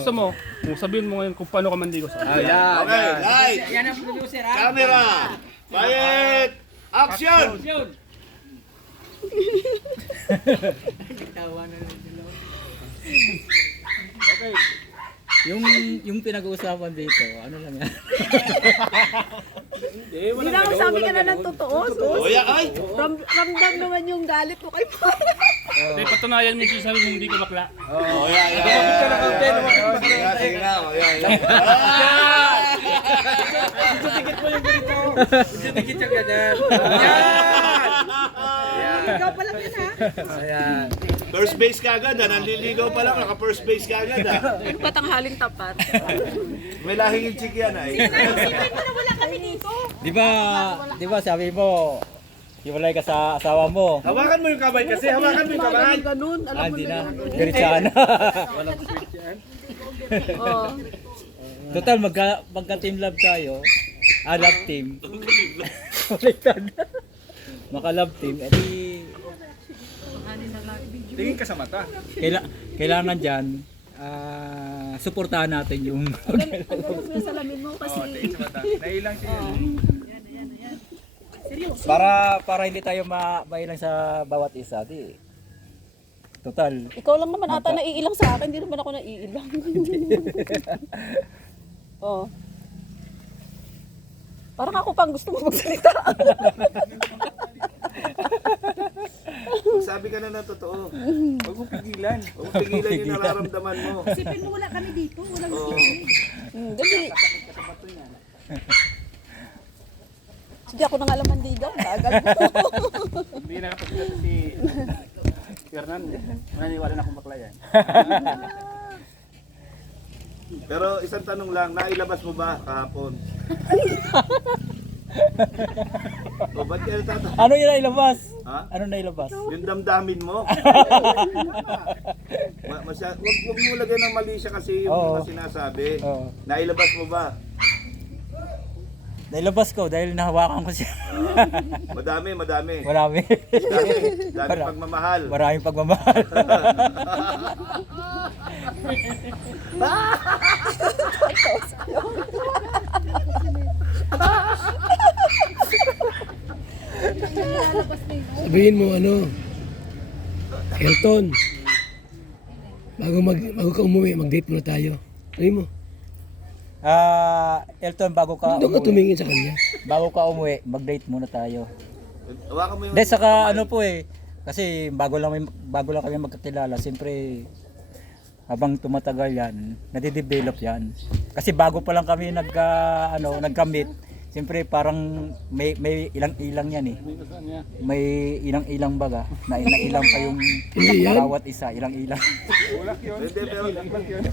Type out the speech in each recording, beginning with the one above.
gusto mo, kung sabihin mo ngayon kung paano ka manligo sa akin. Ayan. Okay, light, Yan ang producer ha. camera, quiet, action! Yun. Tawa na lang sila. Okay. Yung pinag-uusapan dito, ano lang yan? Hindi naman sabi ka na ng totoo. O yan, ay! Ramdam naman yung galit mo kay Paul. Hindi, patunayan mo yung sabi mo hindi ka bakla. O yan, yan. Sige na, o yan, yan. Dikit mo yung ganito. Dikit yung ganyan. Ikaw pa lang yan ha. Ayan. First base ka agad, nanliligaw pa lang, naka-first base ka agad. Ano ba tanghaling tapat? May lahing yung chick yan, ay. Sipin mo na wala kami dito. Di ba sabi mo, hiwalay ka sa asawa mo. Hawakan mo yung kamay kasi, hawakan mo yung kamay. Ganun, alam mo Hindi na. na. Diretsahan na. Oo. Total, magka-team love tayo. Love team. Baliktad. Maka-love team. Tingin ka sa mata. Kailangan dyan, suportahan natin yung... Ang galos na salamin mo kasi. Tingin sa mata. Nailang siya. para hindi tayo mailang sa bawat isa. Total. Ikaw lang naman ata naiilang sa akin, hindi naman ako naiilang. Oo. Parang ako pang gusto mo magsalita. Sabi ka na ng totoo. Huwag mo pigilan. Huwag mo pigilan yung nararamdaman mo. Sipin mo wala kami dito, walang Oo. Dali. Hindi ako nang alaman digaw, tagal mo. Hindi nakapagsalita si Fernan. Mananiwala na akong bakla yan. Pero isang tanong lang, nailabas mo ba kahapon? O ba't kaya tatanong? Ano yung nailabas? Ha? Ano nailabas? Yung damdamin mo. Wag mo lagyan ng mali siya kasi yung Oo. mga sinasabi. Oo. Nailabas mo ba? Nailabas ko dahil nahawakan ko siya. Madami. Marami. Dami pagmamahal. Maraming pagmamahal. Sabihin mo ano, Elton, bago ka umuwi, mag-date muna tayo. Sabihin mo, Elton, bago ka doon ka umuwi, tumingin sa kanya. mag-date muna tayo. Hawakan mo yung... Dahil saka ano po kasi bago lang kami magkakilala, siyempre habang tumatagal yan, nade-develop yan. Kasi bago pa lang kami nagka-meet, siyempre parang may ilang-ilang yan eh. May ilang-ilang baga, na ilang pa yung bawat isa, ilang-ilang. Hindi, pero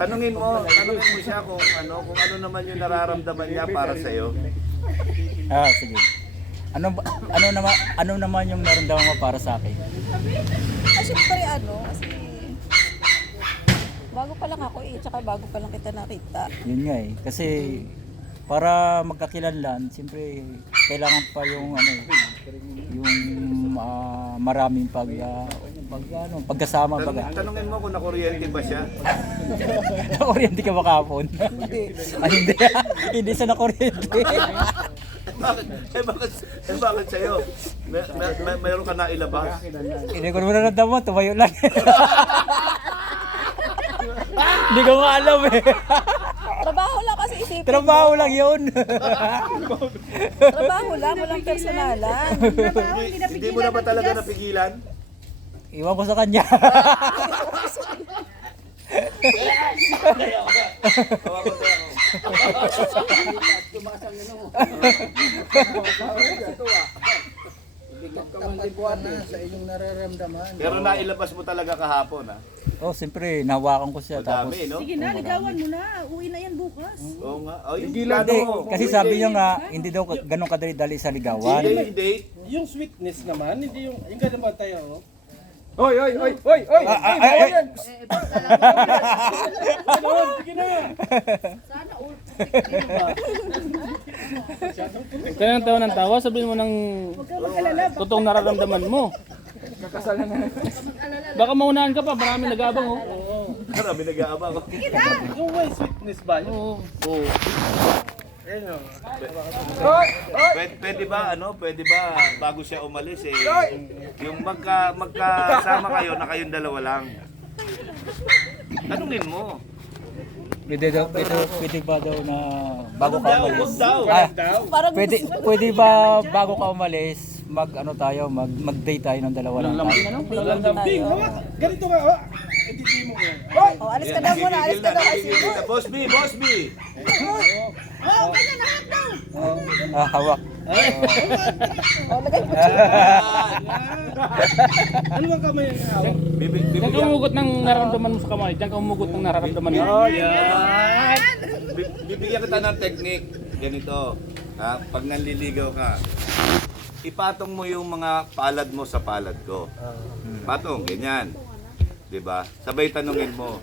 tanungin mo siya kung ano naman yung nararamdaman niya para sa iyo. Sige. Ano naman yung naramdaman mo para sa akin? Siyempre kasi bago pa lang ako tsaka bago pa lang kita nakita. Yun nga kasi para magkakilanlan, siyempre kailangan pa yung maraming pagkasama baga. Tanungin mo kung nakuryente ba siya. Nakuryente ka ba kahapon? Hindi. Hindi. Hindi sa nakuryente. Bakit sa'yo? Mayroon ka na ilabas? Hindi ko naman naramdaman, tumayo lang. Hindi ko nga alam Trabaho lang kasi isipin Trabaho lang yun. Trabaho lang, walang personalan. Hindi mo na ba talaga napigilan? Iwan ko sa kanya. Pero nailabas mo talaga kahapon, ha? Siyempre, nahawakan ko siya. Tapos, Madami, no? Sige na, ligawan mo na. Uwi na yan bukas. Oo nga. Ay, hindi, kasi sabi niya nga, hindi daw ganun kadali-dali sa ligawan. Hindi. Yung sweetness naman, hindi yung ganun ba tayo? Oy! Ay! Sige na. Kaya ng tawa ng tawa, sabihin mo ng totoong nararamdaman mo. Baka maunahan ka pa, maraming nag-abang oh. Marami nag-aabang. Yung may sweetness ba? Oo. Oo. Ayun o. Pwede ba, pwede ba bago siya umalis yung magkasama kayo na kayong dalawa lang. Tanungin mo. Pwede ba daw na bago ka umalis? Huwag daw. Ah, Parang pwede ba bago ka umalis, mag-date tayo ng dalawa lang tayo? Walang lambing. Ganito nga, oh. Hindi mo ko. oh, alis ka daw muna, alis ka daw kasi. Boss B! Hawak. Oh, lagay mo. Ano bang kamay ang hawak? Diyan ka umugot ng nararamdaman mo sa kamay. Diyan ka umugot ng nararamdaman mo. Oh, yan! Bibigyan kita ng technique. Ganito. Pag nanliligaw ka, ipatong mo yung mga palad mo sa palad ko. Patong, ganyan. 'Di ba? Sabay tanungin mo.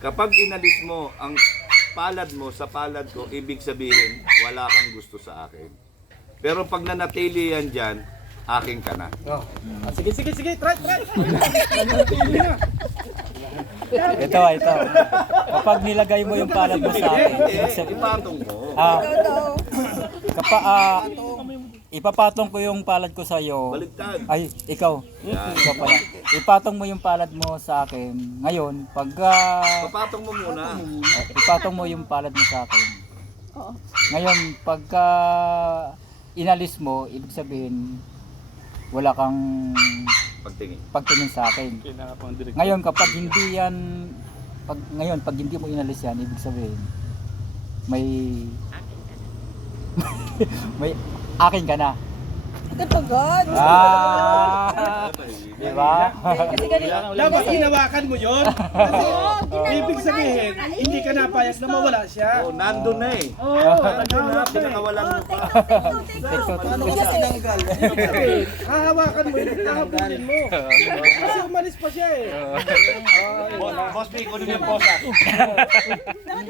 Kapag inalis mo ang palad mo sa palad ko, ibig sabihin, wala kang gusto sa akin. Pero pag nanatili yan dyan, akin ka na. Sige. Try. Ito. Kapag nilagay mo yung palad mo sa akin, Ipatong mo. ipapatong ko yung palad ko sa iyo. Baliktad. Ay, ikaw. Yan. Ikaw pala. Ipatong mo yung palad mo sa akin. Ngayon, Papatong mo muna. ipatong mo yung palad mo sa akin. Oo. Ngayon, pagka inalis mo, ibig sabihin, wala kang Pagtingin. pagtingin sa akin. Pinakapang direct. Ngayon, kapag hindi mo inalis yan, ibig sabihin, may akin ka na. Agad agad. Di ba? Kasi ganito. Dapat hinawakan mo yun. Kasi ibig sabihin, hindi ka napayag na mawala siya. Oh, nandun na eh. Nandun na, pinakawalan mo pa. Hahawakan mo yun, hahabulin mo. Kasi umalis pa siya eh. Boss B, kunin mo yung posa.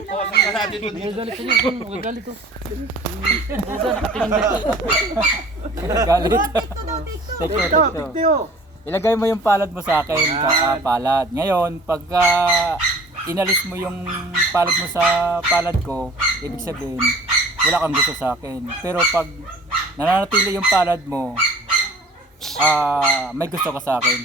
Posa ka natin dito. Magagalit ka niyo. Magagalit to. Galit. Ikaw, tiktiyo. Ilagay mo yung palad mo sa akin, palad. Ngayon, pagka inalis mo yung palad mo sa palad ko, ibig sabihin, wala kang gusto sa akin. Pero pag nananatili yung palad mo, may gusto ka sa akin.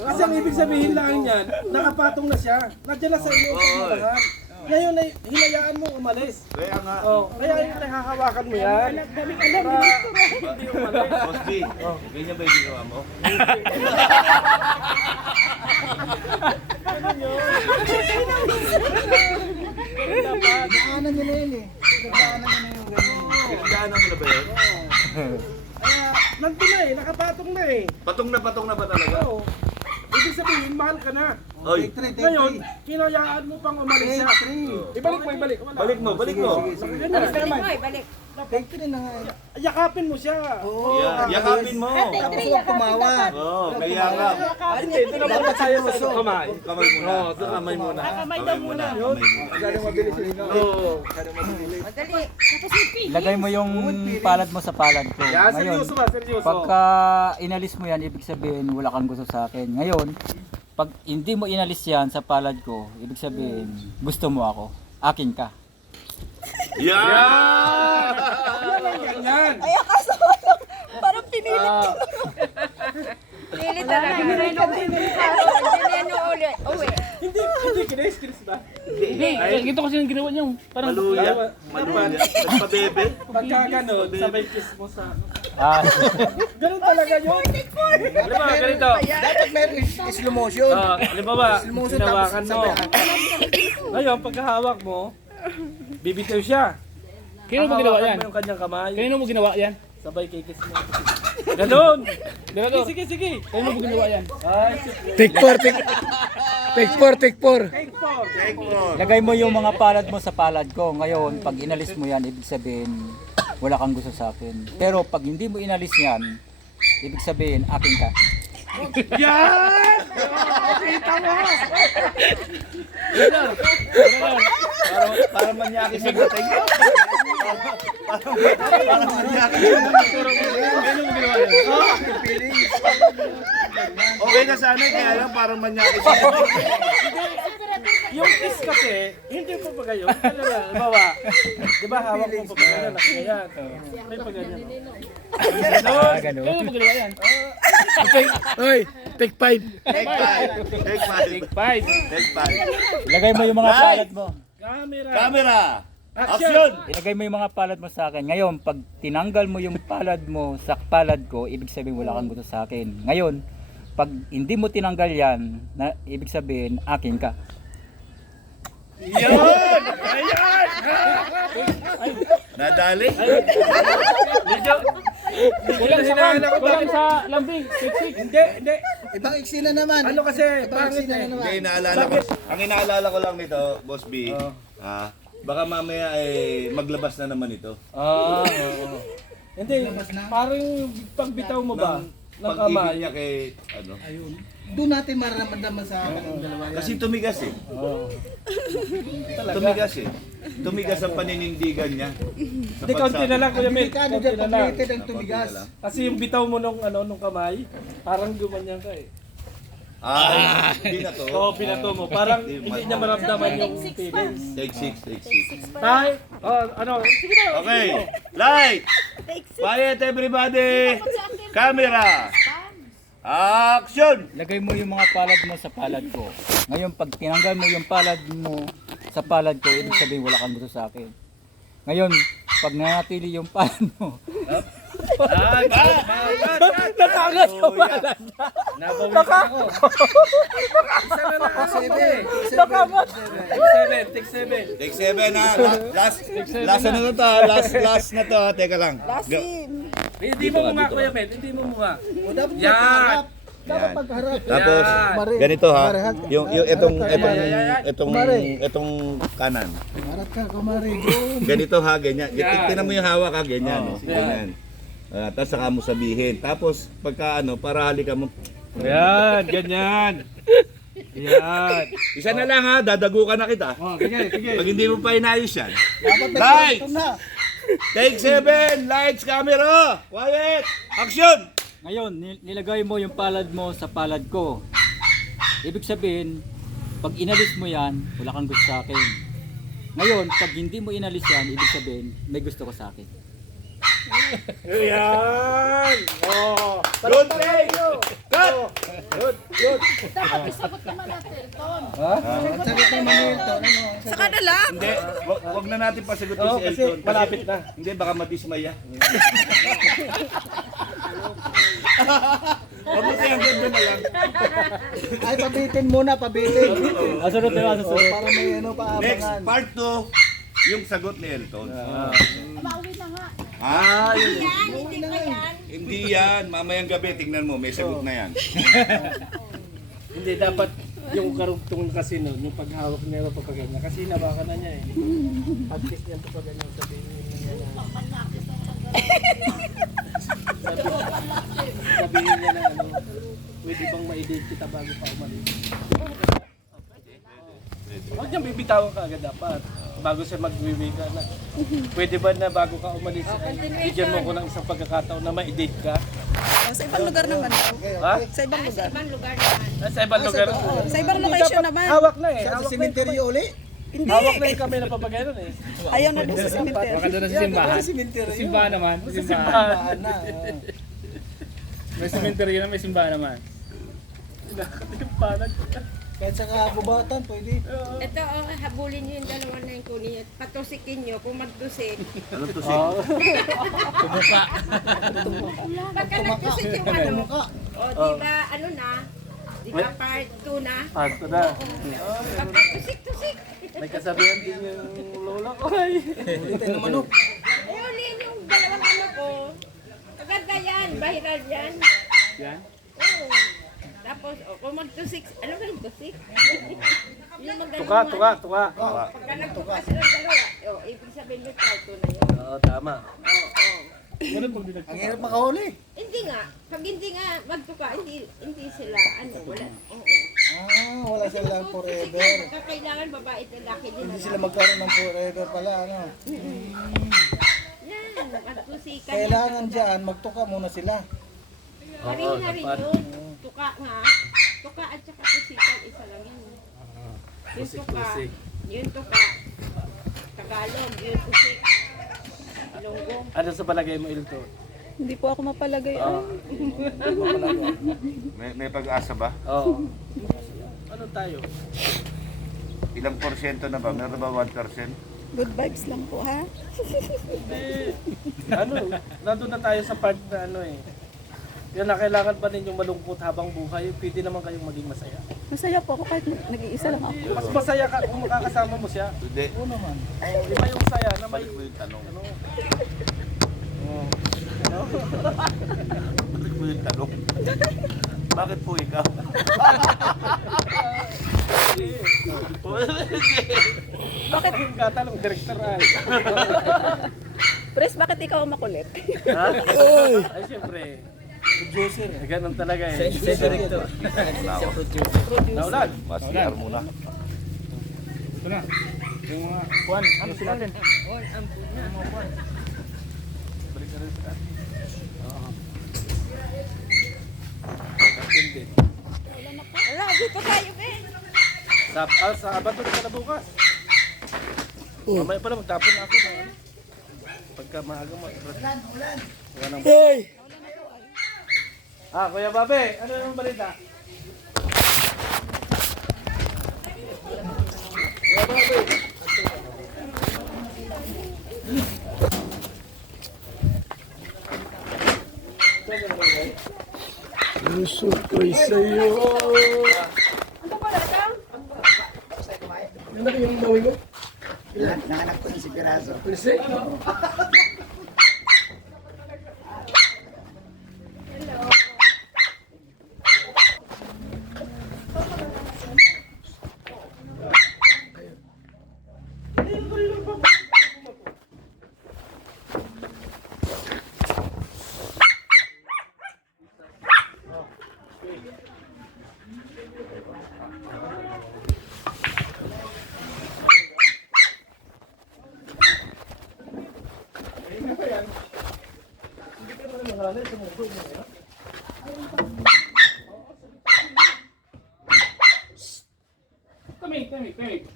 Kasi ang ibig sabihin lang yan, nakapatong na siya. Nandiyan na sa iyo ang pagmamahal. Ngayon ay hinayaan mo umalis. Kaya nga. Kaya yung nahahawakan mo yan. Para hindi umalis. Boss B, ganyan ba yung ginawa mo? Daanan nyo na yun eh. Pinagdaanan mo na ba yun? Nandun na eh, nakapatong na eh. Patong na ba talaga? Oo. Ibig sabihin, mahal ka na. Oy, Ngayon, hinayaan mo pang umalis siya. Ibalik mo, ibalik. Wala. balik mo. Balik. Yakapin mo siya. Yakapin mo. Tapos huwag tumawa. Oo, kayakap. Hindi, ito na ba tayo sa kamay? Kamay muna. Oo, kamay muna. Kamay muna. Masyadong mabilis yun. Oo. Ilagay mo yung palad mo sa palad ko. Yan, Ngayon, seryoso ba? Seryoso. pagka inalis mo yan, ibig sabihin, wala kang gusto sa akin. Ngayon, pag hindi mo inalis yan sa palad ko, ibig sabihin, gusto mo ako. Akin ka. Yan! Ganyan. Ay, akasa ko parang pinilit ko. Pilit talaga. Hindi, kinis ba? Hindi. Ito kasi yung ginawa niyo. Parang Maluya. Nagpabebe. Pagka gano'n, sabay kiss mo sa... Ganun talaga yun. Alam mo, ganito. Dapat meron slow motion. Alam mo ba, hinawakan mo. Ngayon, pagkahawak mo, bibitaw siya. Kino mo ginawa yan? Hawakan mo yung kanyang kamay. Kanino mo ginawa yan? Sabay kikis mo. Ganun. Dirador, Sige. kanino mo ginawa yan? Ay, Take four. take four. Lagay mo yung mga palad mo sa palad ko. Ngayon, pag inalis mo yan, ibig sabihin, wala kang gusto sa akin. Pero pag hindi mo inalis yan, ibig sabihin, akin ka. Yan! Kita mo! Dirador, Para manyaki sa dating. Para manyaki sa okay na sana, kaya lang parang manyaki sa Yung kiss kasi, hindi po pa kayo. Halimbawa, di ba hawak mo pa ganyan, nakaganyan. May pa ganyan. Ganun. Kaya magagawa yan. Hoy, take 5. Take five. Take five. Take 5. Take five. Ilagay mo yung mga palad mo. Camera. Camera. Action. Action. Ilagay mo yung mga palad mo sa akin. Ngayon, pag tinanggal mo yung palad mo sa palad ko, ibig sabihin wala kang gusto sa akin. Ngayon, pag hindi mo tinanggal yan, ibig sabihin akin ka. Yun! Ayan! Nadali? Medyo, Kulang sa kan. Kulang sa lambing. Siksik. hindi. Ibang eksena naman. Ano kasi, Ibang pangit eksena eh. naman. Hindi, inaalala ko. Ang inaalala ko lang nito, Boss B, baka mamaya ay maglabas na naman ito. Hindi, parang pagbitaw mo ba? Ng Pag-ibig kamay. niya kay, ano, Doon natin mararamdaman sa akin. kasi tumigas eh. Tumigas eh. Tumigas ang paninindigan niya. Sa Hindi, kaunti na lang, Kuya Mel. Delikado Kaunti dyan na pag lang. rated ang tumigas. Kasi yung bitaw mo nung kamay, parang gumanyan ka eh. Hindi na to. Oo, pinato mo. Parang hindi niya maramdaman yung feelings. Take 6, take 6. Tay, sige na. Okay, light! Quiet everybody! Camera! Action! Ilagay mo yung mga palad mo sa palad ko. Ngayon, pag tinanggal mo yung palad mo sa palad ko, ibig sabihin wala kang gusto sa akin. Ngayon, pag nanatili yung palad mo, Nakagat yung palad. Nabawi ako. Isa na lang. Take 7. Take 7 ha. Last na to. Last na to. Teka lang. Lasim. Hindi mo mukha, Kuya Mel. Hindi mo mukha. O dapat Yan. magharap. Dapat magharap. Tapos, Yan. ganito ha. Yung itong kanan. Harap ka, kumari. Ganito ha, ganyan. Tingnan mo yung hawak ha, ganyan. Ganyan. Tapos saka mo sabihin. Tapos pagka para halika mo. Yan, ganyan. Yan. Isa na lang ha, dadagukan na kita. Sige. Pag hindi mo pa inayos yan. Dapat Lights! na. Take 7! Lights, camera! Quiet! Action! ngayon, nilagay mo yung palad mo sa palad ko. Ibig sabihin, pag inalis mo yan, wala kang gusto sa akin. Ngayon, pag hindi mo inalis yan, ibig sabihin, may gusto ko sa akin. Yan. Oh. Good play! Cut! Dapat isagot naman natin, Ton. Sagot ng Manuel to. Ano? Saka na lang. Hindi, wag na natin pasagutin Oo, si kasi Elton. malapit na. Hindi, baka madismaya. Mabuti ang ganda na lang. Ay, pabitin muna, pabitin. Asunod na O, para may Next, paabangan. part 2, yung sagot ni Elton. Mauwi na nga. Hindi yan. Mamayang gabi, tingnan mo, may sagot na yan. Hindi, dapat yung karugtong kasi nun, yung paghawak niya o pagkaganyan. Kasi nabakan na niya eh. At least niya pagkaganyan sabihin niya na. Sabihin niya na pwede bang ma-edit kita bago pa umalis? Huwag niyang bibitawan ka agad dapat. Bago siya mag-wiwi ka na. Pwede ba na bago ka umalis, bigyan mo ko ng isang pagkakataon na ma-edit ka? Sa ibang lugar naman. Ha? Sa ibang lugar. Sa ibang lugar? Sa ibang location naman. Hawak na eh. Sa Hawak na cemetery uli. Hindi. Hawak na yung kamay na papagayon eh. Ayaw na doon sa cemetery. Baka doon na sa simbahan. Cemetery. Sa simbahan naman. Sa simbahan. Simbahan na. May cemetery na, may simbahan naman. Nakatimpanan. Kahit sa kabubatan, pwede. Ito, habulin nyo yung dalawa na yung kunin nyo. Patusikin nyo kung magtusik. Ano to si? Pagka nagtusik yung ano, o diba, ano na, diba part 2 na? Parto na. Pagka tusik-tusik. May kasabihan din yung lola ko ay. Ulitin ng manok. Ay, uliin yung dalawang ano ko. Maganda yan, bahiral yan. Yan. Oo. Tapos, kung magtusik, ano ba yung tusik? Yung magaling Tuka. Pagka nagtuka silang dalawa, ibig sabihin may part 2 na yun. Oo, tama. Oo. Ang hirap makahuli. Hindi nga, pag hindi nga magtuka, hindi sila, ano, wala. Oo. Wala silang forever. Kailangan babae at lalaki din. Hindi sila magkaroon ng forever pala, ano. Yan, at pusikan. Kailangan dyan, magtuka muna sila. Parin na rin yun. Tuka nga. Tuka at saka pusikan, isa lang yun. Yung tuka, yun tuka. Tagalog, yun pusik. Ilonggo. Ano sa palagay mo, Ilto? Hindi po ako mapalagay. Ay, May pag-asa ba? Oo. Ano tayo? Ilang porsyento na ba? Meron ba 1%? good vibes lang po, ha? Ano, nandun na tayo sa part na ano eh. Yan na, kailangan pa ninyong malungkot habang buhay, pwede naman kayong maging masaya. Masaya po ako kahit nag-iisa lang ako. Mas masaya ka kung makakasama mo siya. Hindi. Oo naman. Iba yung saya na may... Balik mo yung tanong. Ano? Balik mo yung tanong. Bakit po ikaw? Bakit yung katanong, director ay? Pres, bakit ikaw ang makulit? Ha? Ay, siyempre. Producer. Ganun talaga eh. Sa director. Naulan. Mas-CR muna. Ito na. Yung mga kuwan, ano sila natin? Balik na rin sa atin. Oo. Hindi. Wala, dito tayo, Ben. Sa abato na pala bukas. Mamaya pala magtapon na ako na ano. Pagka maaga mo. Ulan. Kuya Babe, ano yung balita? Kuya Babe.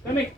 Tamik.